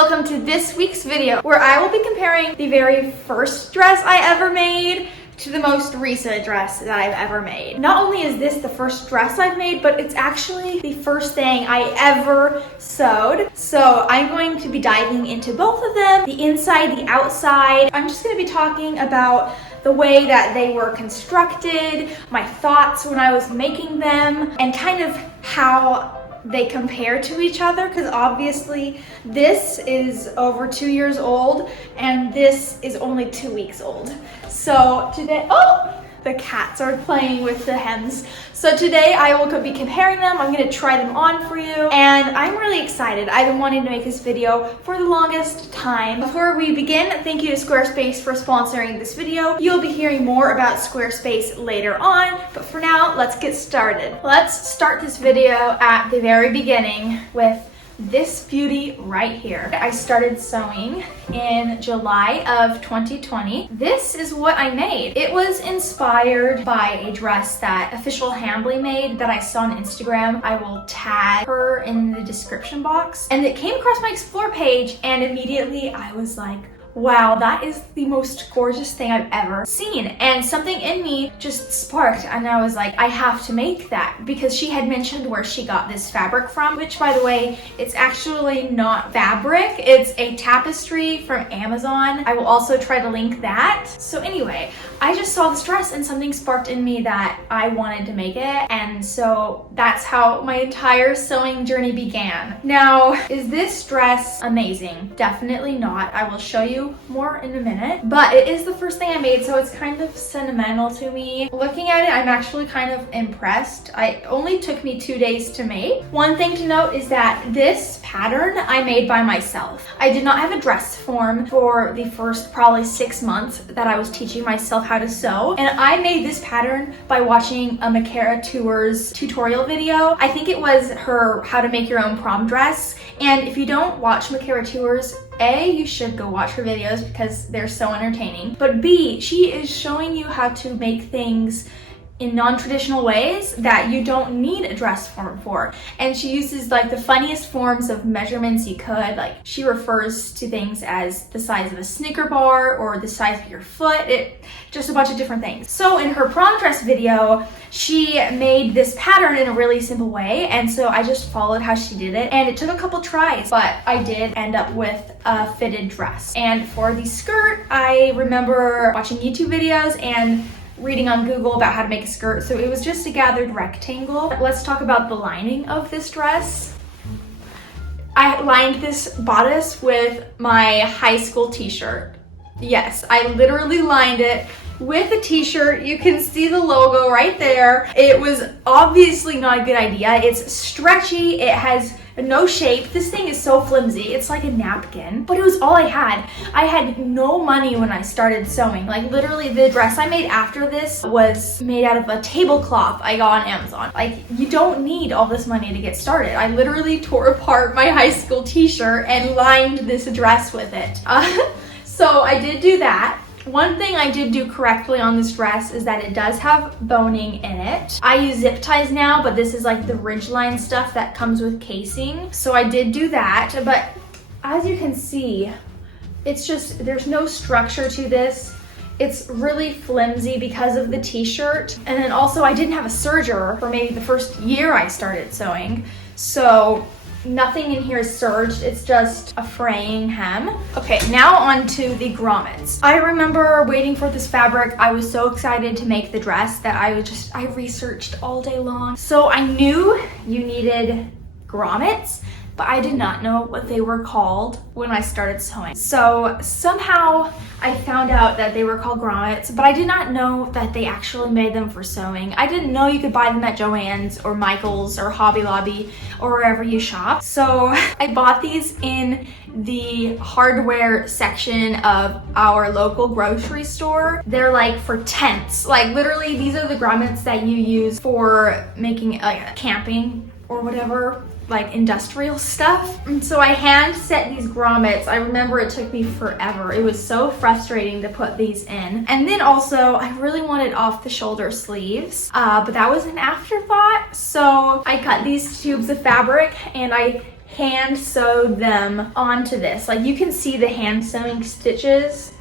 welcome to this week's video where I will be comparing the very first dress I ever made to the most recent dress that I've ever made. Not only is this the first dress I've made, but it's actually the first thing I ever sewed. So I'm going to be diving into both of them, the inside, the outside. I'm just gonna be talking about the way that they were constructed, my thoughts when I was making them, and kind of how they compare to each other, because obviously this is over 2 years old and this is only 2 weeks old. So today, the cats are playing with the hems. So today I will be comparing them. I'm gonna try them on for you and I'm really excited. I've been wanting to make this video for the longest time. Before we begin, thank you to Squarespace for sponsoring this video. You'll be hearing more about Squarespace later on, but for now, let's get started. Let's start this video at the very beginning with this beauty right here. I started sewing in July of 2020. This is what I made. It was inspired by a dress that officialhambly made that I saw on Instagram. I will tag her in the description box. And it came across my Explore page and immediately I was like, wow, that is the most gorgeous thing I've ever seen. And something in me just sparked and I was like, I have to make that, because she had mentioned where she got this fabric from, which by the way, it's actually not fabric. It's a tapestry from Amazon. I will also try to link that. So anyway, I just saw this dress and something sparked in me that I wanted to make it. And so that's how my entire sewing journey began. Now, is this dress amazing? Definitely not. I will show you more in a minute, but it is the first thing I made, so it's kind of sentimental to me. Looking at it, I'm actually kind of impressed. It only took me 2 days to make. One thing to note is that this pattern I made by myself. I did not have a dress form for the first probably 6 months that I was teaching myself how to sew, and I made this pattern by watching a Makara Tours tutorial video. I think it was her how to make your own prom dress, and if you don't watch Makara Tours, A, you should go watch her videos because they're so entertaining. But B, she is showing you how to make things in non-traditional ways that you don't need a dress form for. And she uses like the funniest forms of measurements you could. Like she refers to things as the size of a Snicker bar or the size of your foot, just a bunch of different things. So in her prom dress video, she made this pattern in a really simple way. And so I just followed how she did it. And it took a couple tries, but I did end up with a fitted dress. And for the skirt, I remember watching YouTube videos and reading on Google about how to make a skirt. So it was just a gathered rectangle. Let's talk about the lining of this dress. I lined this bodice with my high school t-shirt. Yes, I literally lined it with a t-shirt. You can see the logo right there. It was obviously not a good idea. It's stretchy, it has no shape. This thing is so flimsy. It's like a napkin, but it was all I had. I had no money when I started sewing. Like literally the dress I made after this was made out of a tablecloth I got on Amazon. Like you don't need all this money to get started. I literally tore apart my high school t-shirt and lined this dress with it. So I did do that. One thing I did do correctly on this dress is that it does have boning in it. I use zip ties now, but this is like the ridgeline stuff that comes with casing. So I did do that, but as you can see, it's just, there's no structure to this. It's really flimsy because of the t-shirt. And then also I didn't have a serger for maybe the first year I started sewing. So nothing in here is serged, it's just a fraying hem. Okay, now on to the grommets. I remember waiting for this fabric. I was so excited to make the dress that I researched all day long. So I knew you needed grommets, but I did not know what they were called when I started sewing. So somehow I found out that they were called grommets, but I did not know that they actually made them for sewing. I didn't know you could buy them at Joann's or Michael's or Hobby Lobby or wherever you shop. So I bought these in the hardware section of our local grocery store. They're like for tents. Like literally these are the grommets that you use for making like camping or whatever, like industrial stuff. And so I hand set these grommets. I remember it took me forever. It was so frustrating to put these in. And then also I really wanted off the shoulder sleeves, but that was an afterthought. So I cut these tubes of fabric and I hand sewed them onto this. Like, you can see the hand sewing stitches.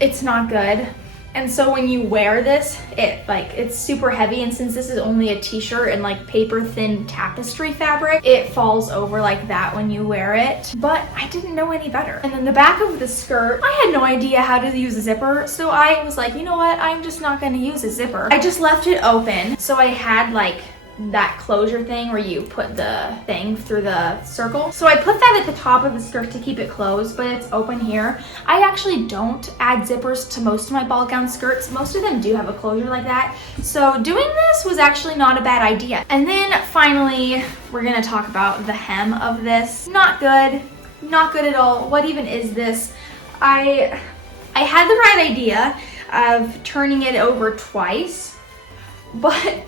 It's not good. And so when you wear this, it's super heavy, and since this is only a t-shirt and like paper thin tapestry fabric, it falls over like that when you wear it. But I didn't know any better. And then the back of the skirt, I had no idea how to use a zipper, so I was like, you know what, I'm just not gonna use a zipper. I just left it open, so I had like that closure thing where you put the thing through the circle. So I put that at the top of the skirt to keep it closed, but it's open here. I actually don't add zippers to most of my ball gown skirts. Most of them do have a closure like that. So doing this was actually not a bad idea. And then finally, we're gonna talk about the hem of this. Not good, not good at all. What even is this? I had the right idea of turning it over twice, but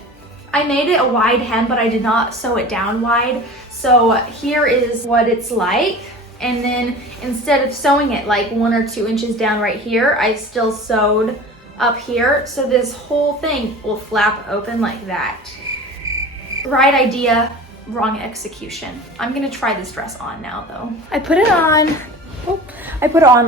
I made it a wide hem, but I did not sew it down wide. So here is what it's like. And then instead of sewing it like 1 or 2 inches down right here, I still sewed up here. So this whole thing will flap open like that. Right idea, wrong execution. I'm gonna try this dress on now though. I put it on.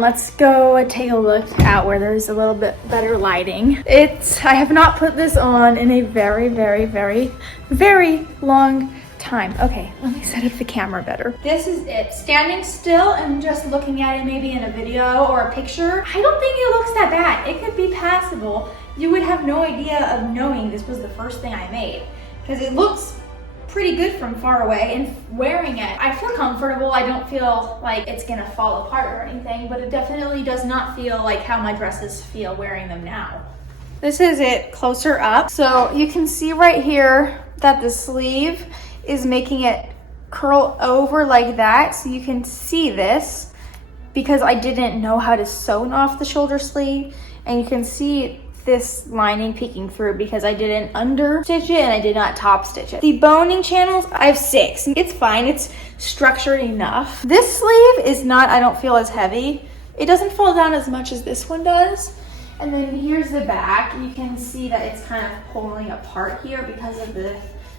Let's go take a look out where there's a little bit better lighting. I have not put this on in a very, very, very, very long time. Okay, let me set up the camera better. This is it. Standing still and just looking at it maybe in a video or a picture, I don't think it looks that bad. It could be passable. You would have no idea of knowing this was the first thing I made, because it looks pretty good from far away, and wearing it, I feel comfortable. I don't feel like it's gonna fall apart or anything, but it definitely does not feel like how my dresses feel wearing them now. This is it closer up. So you can see right here that the sleeve is making it curl over like that. So you can see this because I didn't know how to sew off the shoulder sleeve, and you can see this lining peeking through because I didn't understitch it and I did not top stitch it. The boning channels, I have 6. It's fine, it's structured enough. This sleeve is not, I don't feel as heavy. It doesn't fall down as much as this one does. And then here's the back. You can see that it's kind of pulling apart here because of the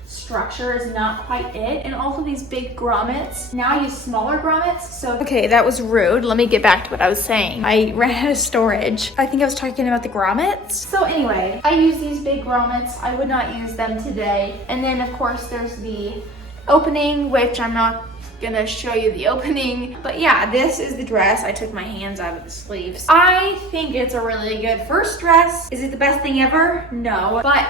structure is not quite it. And also these big grommets. Now I use smaller grommets, so. Okay, that was rude. Let me get back to what I was saying. I ran out of storage. I think I was talking about the grommets. So anyway, I use these big grommets. I would not use them today. And then of course there's the opening, which I'm not gonna show you the opening. But yeah, this is the dress. I took my hands out of the sleeves. I think it's a really good first dress. Is it the best thing ever? No, but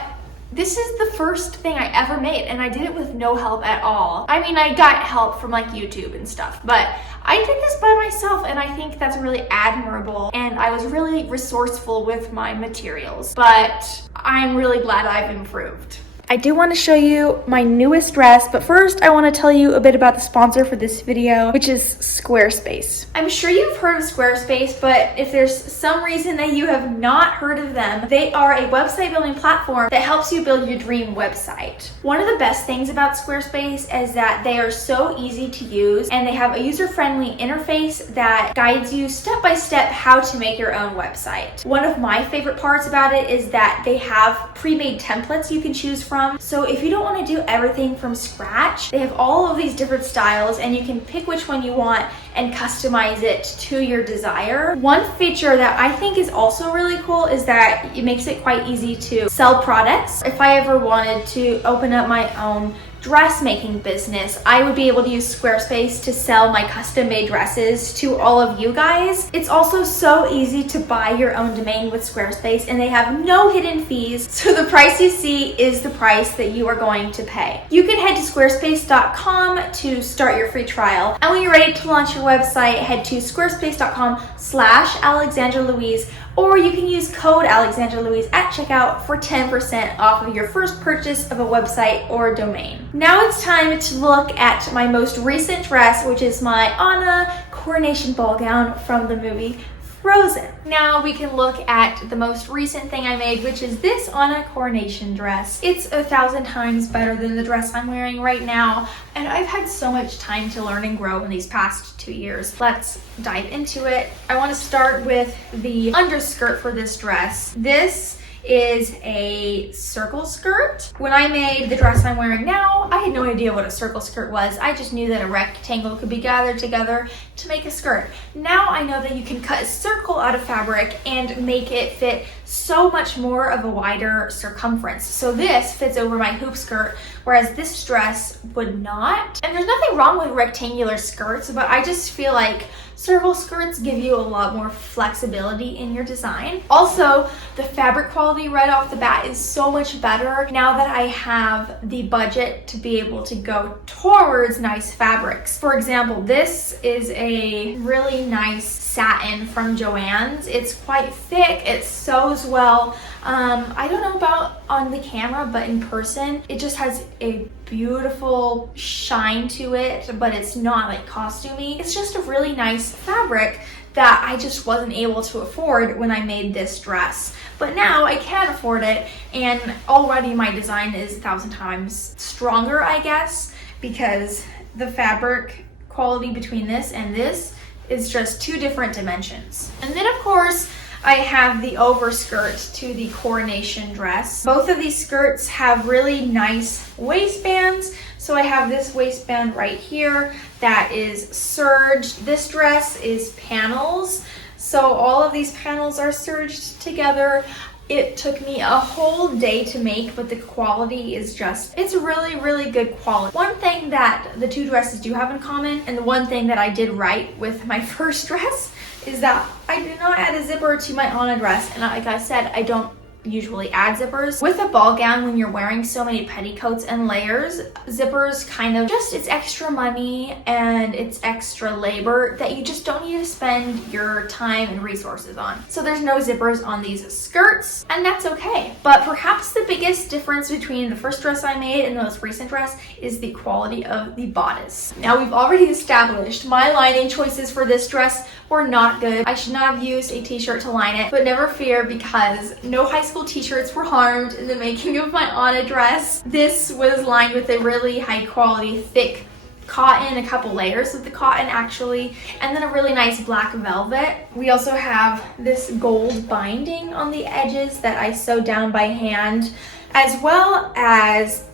this is the first thing I ever made, and I did it with no help at all. I mean, I got help from like YouTube and stuff, but I did this by myself, and I think that's really admirable, and I was really resourceful with my materials, but I'm really glad I've improved. I do want to show you my newest dress, but first I want to tell you a bit about the sponsor for this video, which is Squarespace. I'm sure you've heard of Squarespace, but if there's some reason that you have not heard of them, they are a website building platform that helps you build your dream website. One of the best things about Squarespace is that they are so easy to use, and they have a user-friendly interface that guides you step by step how to make your own website. One of my favorite parts about it is that they have pre-made templates you can choose from. So if you don't want to do everything from scratch, they have all of these different styles, and you can pick which one you want and customize it to your desire. One feature that I think is also really cool is that it makes it quite easy to sell products. If I ever wanted to open up my own dressmaking business, I would be able to use Squarespace to sell my custom-made dresses to all of you guys. It's also so easy to buy your own domain with Squarespace, and they have no hidden fees, so the price you see is the price that you are going to pay. You can head to squarespace.com to start your free trial, and when you're ready to launch your website, head to squarespace.com/AlexandraLouise, or you can use code AlexandraLouise at checkout for 10% off of your first purchase of a website or domain. Now it's time to look at my most recent dress, which is my Anna coronation ball gown from the movie Frozen. Now we can look at the most recent thing I made, which is this Anna coronation dress. It's 1,000 times better than the dress I'm wearing right now, and I've had so much time to learn and grow in these past 2 years. Let's dive into it. I want to start with the underskirt for this dress. This is a circle skirt. When I made the dress I'm wearing now, I had no idea what a circle skirt was. I just knew that a rectangle could be gathered together to make a skirt. Now I know that you can cut a circle out of fabric and make it fit so much more of a wider circumference. So this fits over my hoop skirt, whereas this dress would not. And there's nothing wrong with rectangular skirts, but I just feel like circle skirts give you a lot more flexibility in your design. Also, the fabric quality right off the bat is so much better now that I have the budget to be able to go towards nice fabrics. For example, this is a really nice satin from Joann's. It's quite thick, it sews well. I don't know about on the camera, but in person, it just has a beautiful shine to it, but it's not like costumey. It's just a really nice fabric that I just wasn't able to afford when I made this dress. But now I can afford it, and already my design is 1,000 times stronger, I guess, because the fabric quality between this and this is just two different dimensions. And then of course, I have the overskirt to the coronation dress. Both of these skirts have really nice waistbands. So I have this waistband right here that is serged. This dress is panels. So all of these panels are serged together. It took me a whole day to make, but the quality is just, it's really, really good quality. One thing that the two dresses do have in common, and the one thing that I did right with my first dress, is that I did not add a zipper to my Anna dress. And like I said, I don't usually add zippers. With a ball gown, when you're wearing so many petticoats and layers, zippers kind of just, it's extra money and it's extra labor that you just don't need to spend your time and resources on. So there's no zippers on these skirts, and that's okay. But perhaps the biggest difference between the first dress I made and the most recent dress is the quality of the bodice. Now, we've already established my lining choices for this dress were not good. I should not have used a t-shirt to line it, but never fear, because no high school t-shirts were harmed in the making of my Anna dress. This was lined with a really high quality, thick cotton, a couple layers of the cotton actually, and then a really nice black velvet. We also have this gold binding on the edges that I sewed down by hand, as well as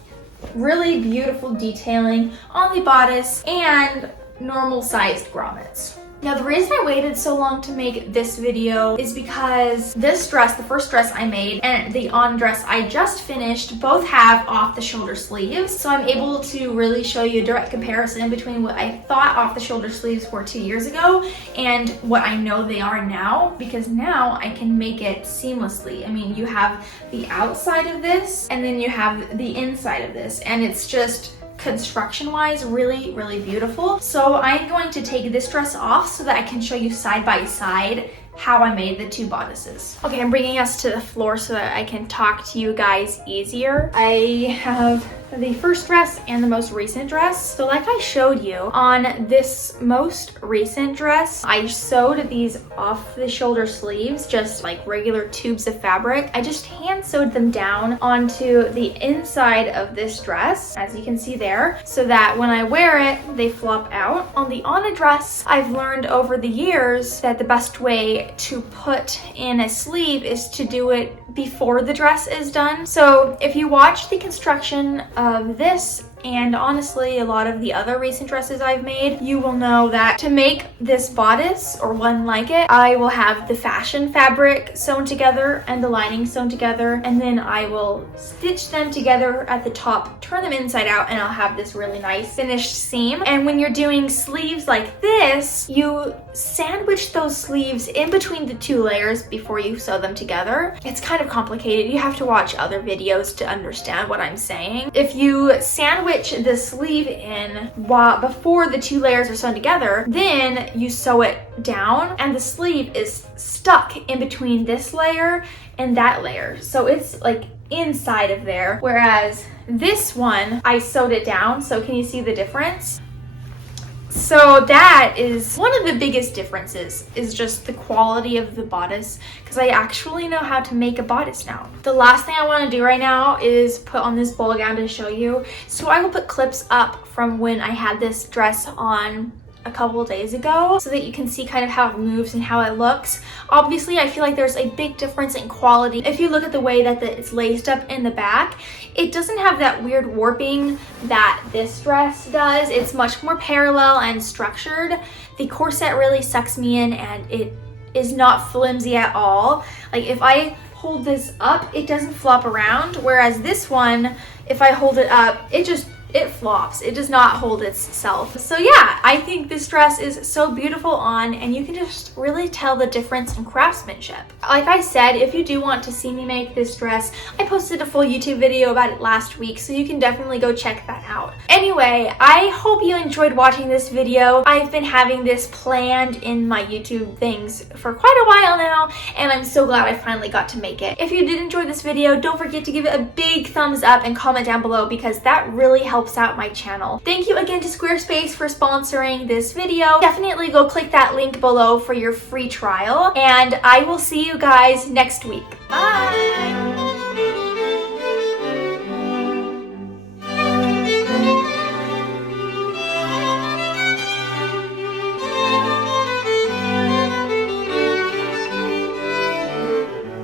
really beautiful detailing on the bodice and normal sized grommets. Now, the reason I waited so long to make this video is because this dress, the first dress I made, and the on dress I just finished, both have off the shoulder sleeves. So I'm able to really show you a direct comparison between what I thought off the shoulder sleeves were 2 years ago and what I know they are now, because now I can make it seamlessly. I mean, you have the outside of this and then you have the inside of this, and it's just construction wise really, really beautiful. So I'm going to take this dress off so that I can show you side by side how I made the two bodices. Okay, I'm bringing us to the floor so that I can talk to you guys easier. I have the first dress and the most recent dress. So like I showed you on this most recent dress, I sewed these off the shoulder sleeves, just like regular tubes of fabric. I just hand sewed them down onto the inside of this dress, as you can see there, so that when I wear it, they flop out. On the Anna dress, I've learned over the years that the best way to put in a sleeve is to do it before the dress is done. So if you watch the construction of this, and honestly a lot of the other recent dresses I've made, you will know that to make this bodice or one like it, I will have the fashion fabric sewn together and the lining sewn together, and then I will stitch them together at the top, turn them inside out, and I'll have this really nice finished seam. And when you're doing sleeves like this, you sandwich those sleeves in between the two layers before you sew them together. It's kind of complicated. You have to watch other videos to understand what I'm saying. If you sandwich the sleeve in before the two layers are sewn together, then you sew it down and the sleeve is stuck in between this layer and that layer. So it's like inside of there. Whereas this one, I sewed it down. So can you see the difference? So that is one of the biggest differences, is just the quality of the bodice, because I actually know how to make a bodice now. The last thing I want to do right now is put on this ball gown to show you. So I will put clips up from when I had this dress on a couple days ago so that you can see kind of how it moves and how it looks. Obviously, I feel like there's a big difference in quality. If you look at the way that it's laced up in the back, it doesn't have that weird warping that this dress does. It's much more parallel and structured. The corset really sucks me in and it is not flimsy at all. Like if I hold this up, it doesn't flop around, whereas this one, if I hold it up, it flops. It does not hold itself. So yeah, I think this dress is so beautiful on, and you can just really tell the difference in craftsmanship. Like I said, if you do want to see me make this dress, I posted a full YouTube video about it last week, so you can definitely go check that out. Anyway, I hope you enjoyed watching this video. I've been having this planned in my YouTube things for quite a while now, and I'm so glad I finally got to make it. If you did enjoy this video, don't forget to give it a big thumbs up and comment down below because that really helps out my channel. Thank you again to Squarespace for sponsoring this video. Definitely go click that link below for your free trial, and I will see you guys next week. Bye!